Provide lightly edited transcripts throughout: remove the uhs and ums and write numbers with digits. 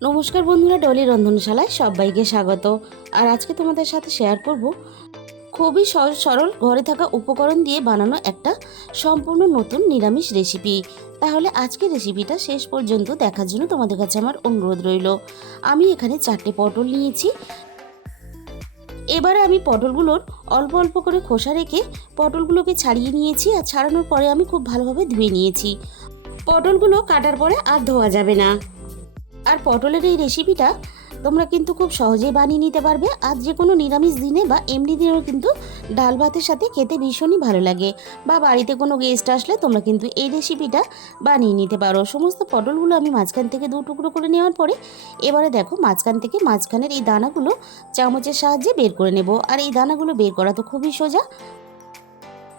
নমস্কার বন্ধুরা, ডলি রন্ধনশালায় সবাইকে স্বাগত। আর আজকে তোমাদের সাথে শেয়ার করব খুবই সহজ সরল ঘরে থাকা উপকরণ দিয়ে বানানো একটা সম্পূর্ণ নতুন নিরামিষ রেসিপি। তাহলে আজকের রেসিপিটা শেষ পর্যন্ত দেখার জন্য তোমাদের কাছে আমার অনুরোধ রইল। আমি এখানে 4টে পটল নিয়েছি। এবারে আমি পটলগুলোর অল্প অল্প করে খোসা রেখে পটলগুলোকে ছাড়িয়ে নিয়েছি, আর ছাড়ানোর পরে আমি খুব ভালোভাবে ধুয়ে নিয়েছি। পটলগুলো কাটার পরে আর ধোয়া যাবে না। আর পটলের এই রেসিপিটা তোমরা কিন্তু খুব সহজেই বানিয়ে নিতে পারবে। আর যে কোনো নিরামিষ দিনে বা এমনি দিনেও কিন্তু ডাল ভাতের সাথে খেতে ভীষণই ভালো লাগে, বা বাড়িতে কোনো গেস্ট আসলে তোমরা কিন্তু এই রেসিপিটা বানিয়ে নিতে পারো। সমস্ত পটলগুলো আমি মাঝখান থেকে 2 টুকরো করে নেওয়ার পরে এবারে দেখো মাঝখান থেকে মাঝখানের এই দানাগুলো চামচের সাহায্যে বের করে নেব। আর এই দানাগুলো বের করা তো খুবই সোজা।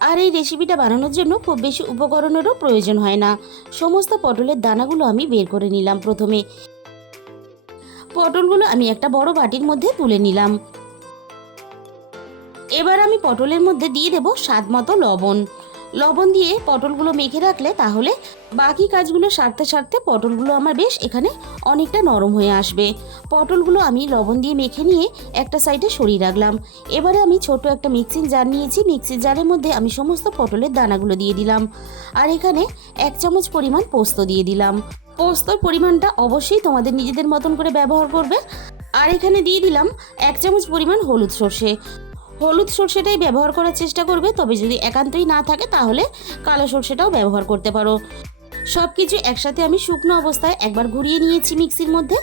আর এই রেসিপিটা বানানোর জন্য খুব বেশি উপকরণেরও প্রয়োজন হয় না। সমস্ত পটলের দানাগুলো আমি বের করে নিলাম। প্রথমে পটলগুলো আমি একটা বড় বাটির মধ্যে তুলে নিলাম। এবার আমি পটলের মধ্যে দিয়ে দেব স্বাদ মতো লবণ। লবণ দিয়ে পটলগুলো মেখে রাখলে তাহলে বাকি কাজগুলো সারতে সারতে পটলগুলো আমার বেশ এখানে অনেকটা নরম হয়ে আসবে। পটলগুলো আমি লবণ দিয়ে মেখে নিয়ে একটা সাইডে সরিয়ে রাখলাম। এবারে আমি ছোট একটা মিক্সিং জার নিয়েছি। মিক্সির জারের মধ্যে আমি সমস্ত পটলের দানাগুলো দিয়ে দিলাম। আর এখানে 1 চামচ পরিমাণ পোস্ত দিয়ে দিলাম। পোস্তর পরিমাণটা অবশ্যই তোমাদের নিজেদের মতন করে ব্যবহার করবে। আর এখানে দিয়ে দিলাম 1 চামচ পরিমাণ হলুদ সর্ষে। হলুদ সর্ষেটাই ব্যবহার করার চেষ্টা করবে, তবে যদি একান্তই না থাকে তাহলে কালো সর্ষেটাও ব্যবহার করতে পারো। সব কিছু একসাথে আমি শুকনো অবস্থায় একবার ঘুরিয়ে নিয়েছি মিক্সির মধ্যে।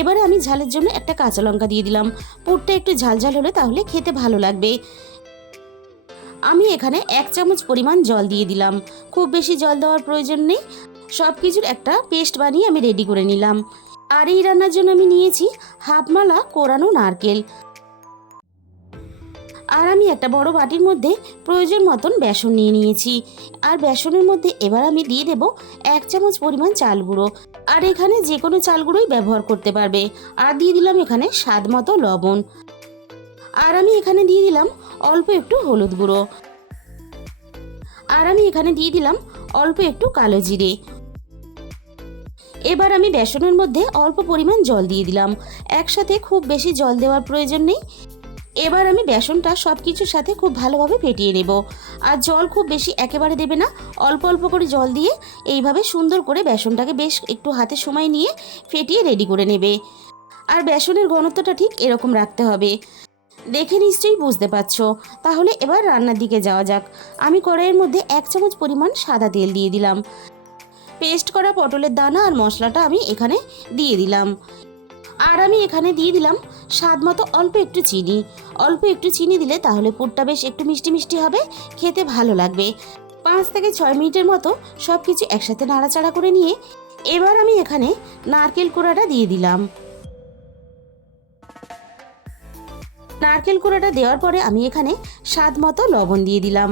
এবারে আমি ঝালের জন্য একটা কাঁচা লঙ্কা দিয়ে দিলাম। পুরটা একটু ঝালঝাল হলে তাহলে খেতে ভালো লাগবে। আমি এখানে 1 চামচ পরিমাণ জল দিয়ে দিলাম। খুব বেশি জল দেওয়ার প্রয়োজন নেই। সব কিছুর একটা পেস্ট বানিয়ে আমি রেডি করে নিলাম। আর এই রান্নার জন্য আমি নিয়েছি হাফ মালা কোরানো নারকেল। আর আমি একটা বড় বাটির মধ্যে প্রয়োজন মতন বেসন নিয়ে নিয়েছি। আর বেসনের মধ্যে এবার আমি দিয়ে দেব 1 চামচ পরিমাণ চাল গুঁড়ো। আর এখানে যে কোনো চাল গুঁড়োই ব্যবহার করতে পারবে। আর দিয়ে দিলাম এখানে স্বাদ মতো লবণ। আর আমি এখানে দিয়ে দিলাম অল্প একটু হলুদ গুঁড়ো। আর আমি এখানে দিয়ে দিলাম অল্প একটু কালো জিরে। এবার আমি বেসনের মধ্যে অল্প পরিমাণ জল দিয়ে দিলাম। একসাথে খুব বেশি জল দেওয়ার প্রয়োজন নেই। এবার আমি বেসনটা সব কিছুর সাথে খুব ভালোভাবে ফেটিয়ে নেব। আর জল খুব বেশি একেবারে দেবে না, অল্প অল্প করে জল দিয়ে এইভাবে সুন্দর করে বেসনটাকে বেশ একটু হাতে সময় নিয়ে ফেটিয়ে রেডি করে নেবে। আর বেসনের ঘনত্বটা ঠিক এরকম রাখতে হবে। দেখে নিশ্চয়ই বুঝতে পারছো। তাহলে এবার রান্নার দিকে যাওয়া যাক। আমি কড়াইয়ের মধ্যে 1 চামচ পরিমাণ সাদা তেল দিয়ে দিলাম। পেস্ট করা পটলের দানা আর মশলাটা আমি এখানে দিয়ে দিলাম। আর আমি এখানে দিয়ে দিলাম স্বাদ মতো অল্প একটু চিনি। অল্প একটু চিনি দিলে তাহলে পুরটা বেশ একটু মিষ্টি মিষ্টি হবে, খেতে ভালো লাগবে। 5 থেকে 6 মিনিটের মতো সব কিছু একসাথে নাড়াচাড়া করে নিয়ে এবার আমি এখানে নারকেল কোড়াটা দিয়ে দিলাম। নারকেল কোড়াটা দেওয়ার পরে আমি এখানে স্বাদ মতো লবণ দিয়ে দিলাম।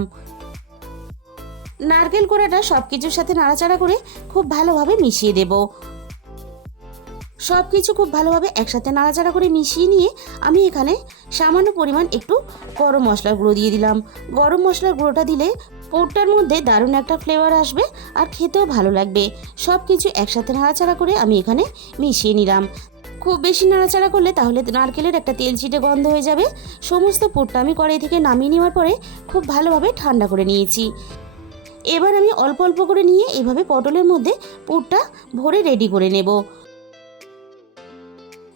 নারকেল কোড়াটা সব কিছুর সাথে নাড়াচাড়া করে খুব ভালোভাবে মিশিয়ে দেব। সব কিছু খুব ভালোভাবে একসাথে নাড়াচাড়া করে মিশিয়ে নিয়ে আমি এখানে সামান্য পরিমাণ একটু গরম মশলার গুঁড়ো দিয়ে দিলাম। গরম মশলার গুঁড়োটা দিলে পোরটার মধ্যে দারুণ একটা ফ্লেভার আসবে, আর খেতেও ভালো লাগবে। সব কিছু একসাথে নাড়াচাড়া করে আমি এখানে মিশিয়ে নিলাম। খুব বেশি নাড়াচাড়া করলে তাহলে নারকেলের একটা তেল ছিটে গন্ধ হয়ে যাবে। সমস্ত পোরটা আমি কড়াই থেকে নামিয়ে নেওয়ার পরে খুব ভালোভাবে ঠান্ডা করে নিয়েছি। এবার আমি অল্প অল্প করে নিয়ে এইভাবে পটলের মধ্যে পুরটা ভরে রেডি করে নেব।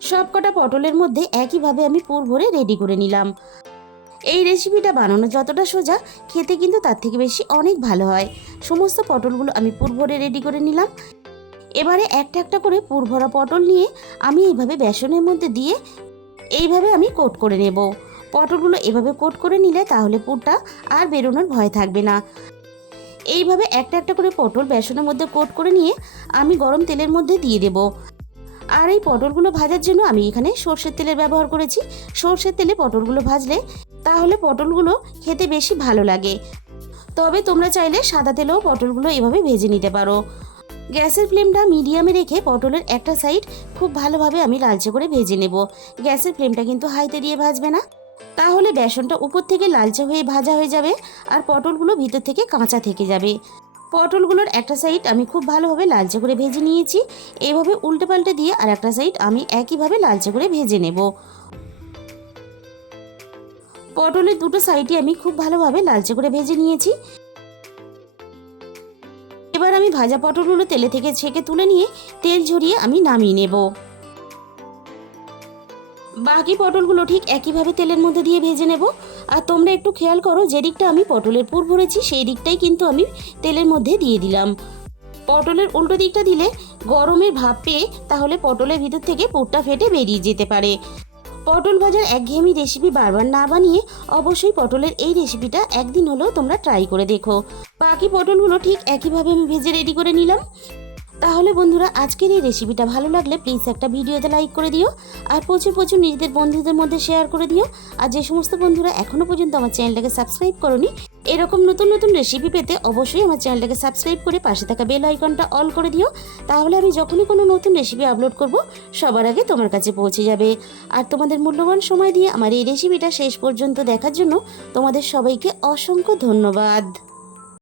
সব কটা পটলের মধ্যে একইভাবে আমি পুর ভরে রেডি করে নিলাম। এই রেসিপিটা বানানো যতটা সোজা, খেতে কিন্তু তার থেকে বেশি অনেক ভালো হয়। সমস্ত পটলগুলো আমি পুর ভরে রেডি করে নিলাম। এবারে একটা একটা করে পুর ভরা পটল নিয়ে আমি এইভাবে বেসনের মধ্যে দিয়ে এইভাবে আমি কোট করে নেব। পটলগুলো এভাবে কোট করে নিলে তাহলে পুরটা আর বেরোনোর ভয় থাকবে না। এইভাবে একটা একটা করে পটল বেসনের মধ্যে কোট করে নিয়ে আমি গরম তেলের মধ্যে দিয়ে দেব। আর এই পটলগুলো ভাজার জন্য আমি এখানে সর্ষের তেলের ব্যবহার করেছি। সর্ষের তেলে পটলগুলো ভাজলে তাহলে পটলগুলো খেতে বেশি ভালো লাগে। তবে তোমরা চাইলে সাদা তেলেও পটলগুলো এভাবে ভেজে নিতে পারো। গ্যাসের ফ্লেমটা মিডিয়ামে রেখে পটলের একটা সাইড খুব ভালোভাবে আমি লালচে করে ভেজে নেব। গ্যাসের ফ্লেমটা কিন্তু হাইতে দিয়ে ভাজবে না, তাহলে বেসনটা উপর থেকে লালচে হয়ে ভাজা হয়ে যাবে আর পটলগুলো ভিতর থেকে কাঁচা থেকে যাবে। পটলগুলোর একটা সাইড আমি খুব ভালোভাবে লালচে করে ভেজে নিয়েছি। এইভাবে উল্টে পাল্টে দিয়ে আর একটা সাইড আমি একইভাবে লালচে করে ভেজে নেব। পটলের দুটো সাইডই আমি খুব ভালোভাবে লালচে করে ভেজে নিয়েছি। এবার আমি ভাজা পটলগুলো তেলে থেকে ছেঁকে তুলে নিয়ে তেল ঝরিয়ে আমি নামিয়ে নেব। বাকি পটলগুলো ঠিক একইভাবে তেলের মধ্যে দিয়ে ভেজে নেব। আর তোমরা একটু খেয়াল করো, যে দিকটা আমি পটলের পুর ভরেছি সেই দিকটাই কিন্তু আমি তেলের মধ্যে দিয়ে দিলাম। পটলের উল্টো দিকটা দিলে গরমের ভাপ পেয়ে তাহলে পটলের ভিতর থেকে পুরটা ফেটে বেরিয়ে যেতে পারে। পটল ভাজার একঘেয়েমি রেসিপি বারবার না বানিয়ে অবশ্যই পটলের এই রেসিপিটা একদিন হলেও তোমরা ট্রাই করে দেখো। বাকি পটলগুলো ঠিক একইভাবে আমি ভেজে রেডি করে নিলাম। তাহলে বন্ধুরা, আজকের এই রেসিপিটা ভালো লাগলে প্লিজ একটা ভিডিওতে লাইক করে দিও, আর প্রচুর প্রচুর নিজেদের বন্ধুদের মধ্যে শেয়ার করে দিও। আর যে সমস্ত বন্ধুরা এখনও পর্যন্ত আমার চ্যানেলটাকে সাবস্ক্রাইব করোনি, এরকম নতুন নতুন রেসিপি পেতে অবশ্যই আমার চ্যানেলটাকে সাবস্ক্রাইব করে পাশে থাকা বেল আইকনটা অল করে দিও। তাহলে আমি যখনই কোনো নতুন রেসিপি আপলোড করব সবার আগে তোমার কাছে পৌঁছে যাবে। আর তোমাদের মূল্যবান সময় দিয়ে আমার এই রেসিপিটা শেষ পর্যন্ত দেখার জন্য তোমাদের সবাইকে অসংখ্য ধন্যবাদ।